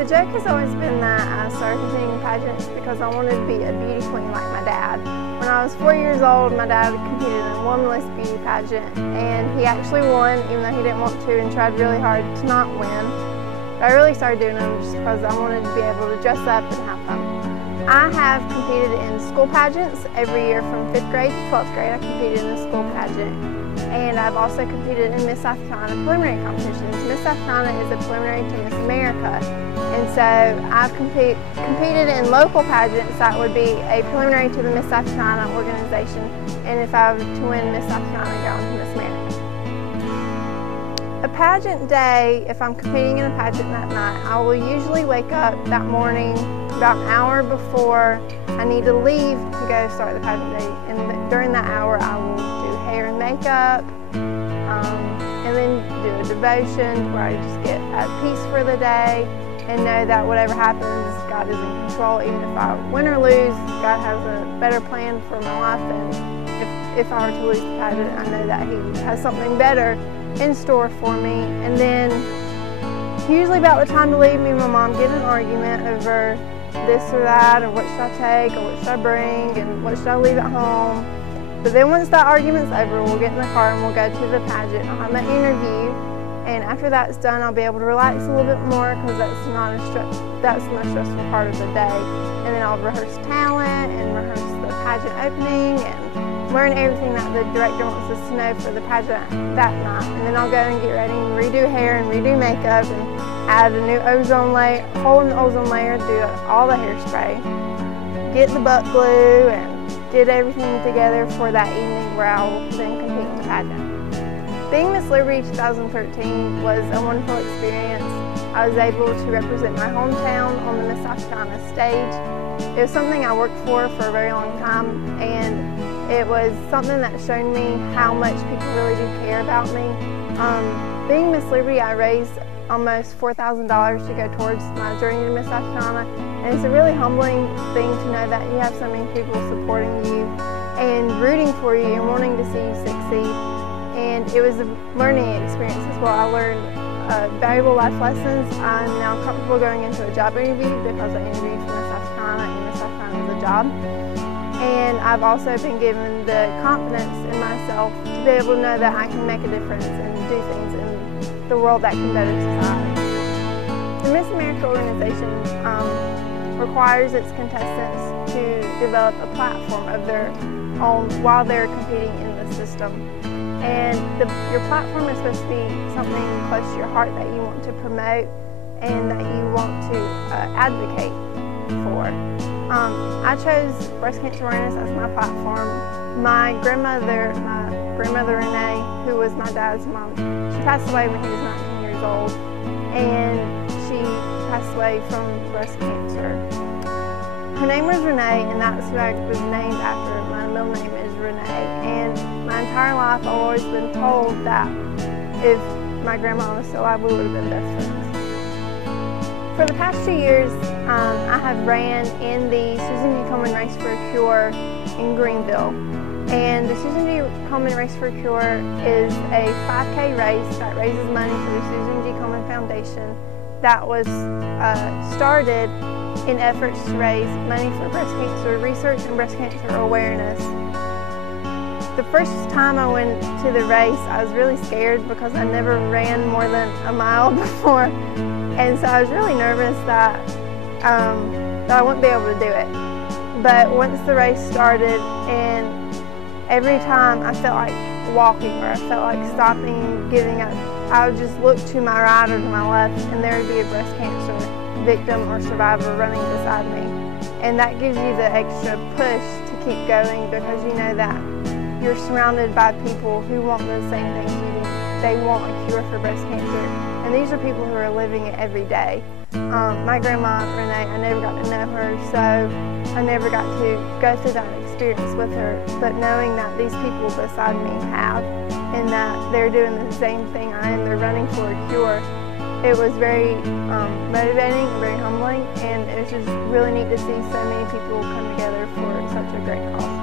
The joke has always been that I started competing in pageants because I wanted to be a beauty queen like my dad. When I was 4 years old, my dad competed in one Miss Beauty pageant, and he actually won, even though he didn't want to, and tried really hard to not win. But I really started doing them just because I wanted to be able to dress up and have fun. I have competed in school pageants every year from 5th grade to 12th grade. I competed in the school pageant. And I've also competed in Miss South Carolina preliminary competitions. Miss South Carolina is a preliminary to Miss America. And so I've competed in local pageants that would be a preliminary to the Miss South Carolina organization. And if I were to win Miss South Carolina, go on to Miss America. A pageant day, if I'm competing in a pageant that night, I will usually wake up that morning about an hour before I need to leave to go start the pageant day. And during that hour, I will do hair and makeup, and then do a devotion where I just get at peace for the day and know that whatever happens, God is in control. Even if I win or lose, God has a better plan for my life. And if I were to lose the pageant, I know that He has something better in store for me. And then usually about the time to leave, me and my mom get in an argument over this or that, or what should I take, or what should I bring, and what should I leave at home. But then once that argument's over, we'll get in the car and we'll go to the pageant. I'll have my interview, and after that's done, I'll be able to relax a little bit more because that's the most stressful part of the day. And then I'll rehearse talent and rehearse the pageant opening and learn everything that the director wants us to know for the pageant that night. And then I'll go and get ready and redo hair and redo makeup and add a new ozone layer, hole in the ozone layer, do all the hairspray, get the butt glue, and get everything together for that evening where I will then compete in the pageant. Being Miss Liberty 2013 was a wonderful experience. I was able to represent my hometown on the Miss South Carolina stage. It was something I worked for a very long time, and it was something that showed me how much people really do care about me. Being Miss Liberty, I raised almost $4,000 to go towards my journey to Miss South Carolina, and it's a really humbling thing to know that you have so many people supporting you and rooting for you and wanting to see you succeed. And it was a learning experience as well. I learned valuable life lessons. I'm now comfortable going into a job interview because I interviewed for Miss South Carolina, and Miss South Carolina is a job. And I've also been given the confidence in myself to be able to know that I can make a difference and do things in the world that can better society. The Miss America organization requires its contestants to develop a platform of their own while they're competing in the system. And your platform is supposed to be something close to your heart that you want to promote and that you want to advocate for. I chose breast cancer awareness as my platform. My grandmother Renee, who was my dad's mom, she passed away when he was 19 years old, and she passed away from breast cancer. Her name was Renee, and that's who I was named after. My middle name is Renee, and my entire life I've always been told that if my grandma was still alive, we would have been best friends. For the past 2 years, I have ran in the Susan G. Komen Race for a Cure in Greenville. And the Susan G. Komen Race for a Cure is a 5K race that raises money for the Susan G. Komen Foundation that was started in efforts to raise money for breast cancer research and breast cancer awareness. The first time I went to the race, I was really scared because I never ran more than a mile before. And so I was really nervous that I wouldn't be able to do it. But once the race started, and every time I felt like walking or I felt like stopping and giving up, I would just look to my right or to my left, and there would be a breast cancer victim or survivor running beside me. And that gives you the extra push to keep going because you know that you're surrounded by people who want the same things you do. They want a cure for breast cancer. And these are people who are living it every day. My grandma, Renee, I never got to know her, so I never got to go through that experience with her. But knowing that these people beside me have, and that they're doing the same thing I am, they're running for a cure, it was very motivating and very humbling, and it was just really neat to see so many people come together for such a great cause.